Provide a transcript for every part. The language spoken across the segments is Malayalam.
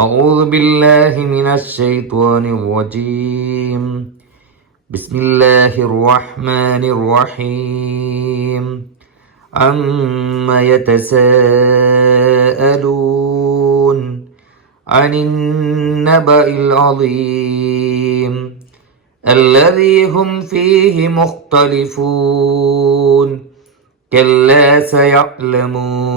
أعوذ بالله من الشيطان الرجيم. بسم الله الرحمن الرحيم. عما يتساءلون عن النبأ العظيم الذي هم فيه مختلفون كلا سيعلمون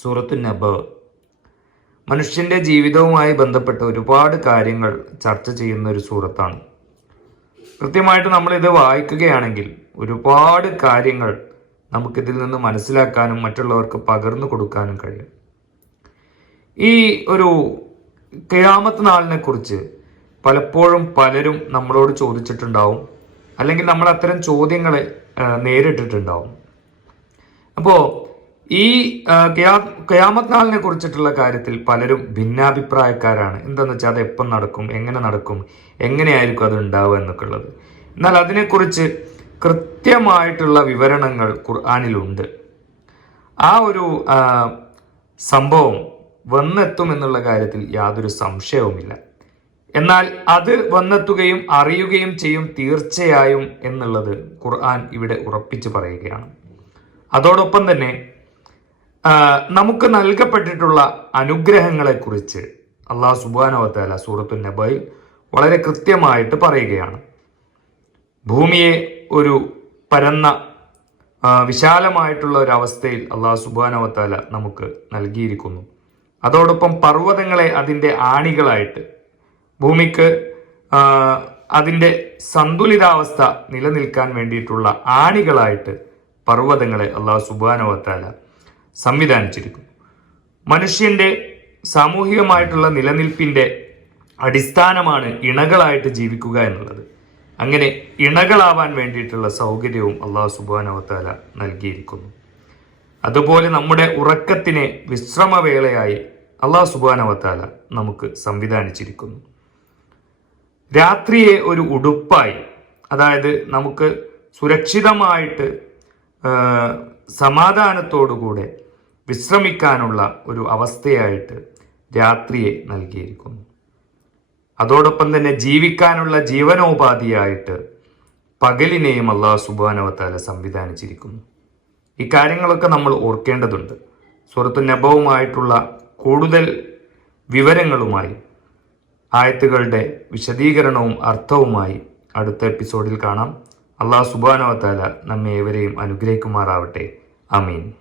സൂറത്തു നബ മനുഷ്യന്റെ ജീവിതവുമായി ബന്ധപ്പെട്ട ഒരുപാട് കാര്യങ്ങൾ ചർച്ച ചെയ്യുന്ന ഒരു സൂറത്താണ്. കൃത്യമായിട്ട് ഇത് വായിക്കുകയാണെങ്കിൽ ഒരുപാട് കാര്യങ്ങൾ നമുക്കിതിൽ നിന്ന് മനസ്സിലാക്കാനും മറ്റുള്ളവർക്ക് പകർന്നു കൊടുക്കാനും കഴിയും. ഈ ഒരു കയാമത്ത് നാളിനെ കുറിച്ച് പലപ്പോഴും പലരും നമ്മളോട് ചോദിച്ചിട്ടുണ്ടാവും. അല്ലെങ്കിൽ നമ്മൾ അത്തരം ചോദ്യങ്ങളെ നേരിട്ടിട്ടുണ്ടാവും. അപ്പോൾ ഈ കയാമത് നാളിനെ കുറിച്ചിട്ടുള്ള കാര്യത്തിൽ പലരും ഭിന്നാഭിപ്രായക്കാരാണ്. എന്താന്ന് വെച്ചാൽ അത് എപ്പം നടക്കും എങ്ങനെ നടക്കും എങ്ങനെയായിരിക്കും അത് ഉണ്ടാവുക എന്നൊക്കെ ഉള്ളത്. എന്നാൽ അതിനെക്കുറിച്ച് കൃത്യമായിട്ടുള്ള വിവരണങ്ങൾ ഖുർആാനിലുണ്ട്. ആ ഒരു സംഭവം വന്നെത്തും എന്നുള്ള കാര്യത്തിൽ യാതൊരു സംശയവുമില്ല. എന്നാൽ അത് വന്നെത്തുകയും അറിയുകയും ചെയ്യും തീർച്ചയായും എന്നുള്ളത് ഖുർആൻ ഇവിടെ ഉറപ്പിച്ചു പറയുകയാണ്. അതോടൊപ്പം തന്നെ നമുക്ക് നൽകപ്പെട്ടിട്ടുള്ള അനുഗ്രഹങ്ങളെക്കുറിച്ച് അള്ളാഹു സുബാനവത്തല സൂറത്തു നബയിൽ വളരെ കൃത്യമായിട്ട് പറയുകയാണ്. ഭൂമിയെ ഒരു പരന്ന വിശാലമായിട്ടുള്ള ഒരു അവസ്ഥയിൽ അള്ളാഹു സുബാനവത്താല നമുക്ക് നൽകിയിരിക്കുന്നു. അതോടൊപ്പം പർവതങ്ങളെ അതിന്റെ ആണികളായിട്ട് ഭൂമിക്ക് അതിന്റെ സന്തുലിതാവസ്ഥ നിലനിൽക്കാൻ വേണ്ടിയിട്ടുള്ള ആണികളായിട്ട് പർവതങ്ങളെ അള്ളാഹു സുബാനവത്താല സംവിധാനിച്ചിരിക്കുന്നു മനുഷ്യന്റെ സാമൂഹികമായിട്ടുള്ള നിലനിൽപ്പിന്റെ അടിസ്ഥാനമാണ് ഇണകളായിട്ട് ജീവിക്കുക എന്നുള്ളത്. അങ്ങനെ ഇണകളാവാൻ വേണ്ടിയിട്ടുള്ള സൗകര്യവും അള്ളാഹു സുബാനവത്താല നൽകിയിരിക്കുന്നു. അതുപോലെ നമ്മുടെ ഉറക്കത്തിനെ വിശ്രമവേളയായി അള്ളാഹു സുബാനവത്താല നമുക്ക് സംവിധാനിച്ചിരിക്കുന്നു. രാത്രിയെ ഒരു ഉടുപ്പായി അതായത് നമുക്ക് സുരക്ഷിതമായിട്ട് സമാധാനത്തോടുകൂടെ വിശ്രമിക്കാനുള്ള ഒരു അവസ്ഥയായിട്ട് രാത്രിയെ നൽകിയിരിക്കുന്നു. അതോടൊപ്പം തന്നെ ജീവിക്കാനുള്ള ജീവനോപാധിയായിട്ട് പകലിനെയും അള്ളാഹു സുബാനവത്താല സംവിധാനിച്ചിരിക്കുന്നു. ഈ കാര്യങ്ങളൊക്കെ നമ്മൾ ഓർക്കേണ്ടതുണ്ട്. സുഹൃത്തു നബവുമായിട്ടുള്ള കൂടുതൽ വിവരങ്ങളുമായി ആയത്തുകളുടെ വിശദീകരണവും അർത്ഥവുമായി അടുത്ത എപ്പിസോഡിൽ കാണാം. അള്ളാഹു സുബാനവത്താല നമ്മെ ഏവരെയും അനുഗ്രഹിക്കുമാറാവട്ടെ. അമീൻ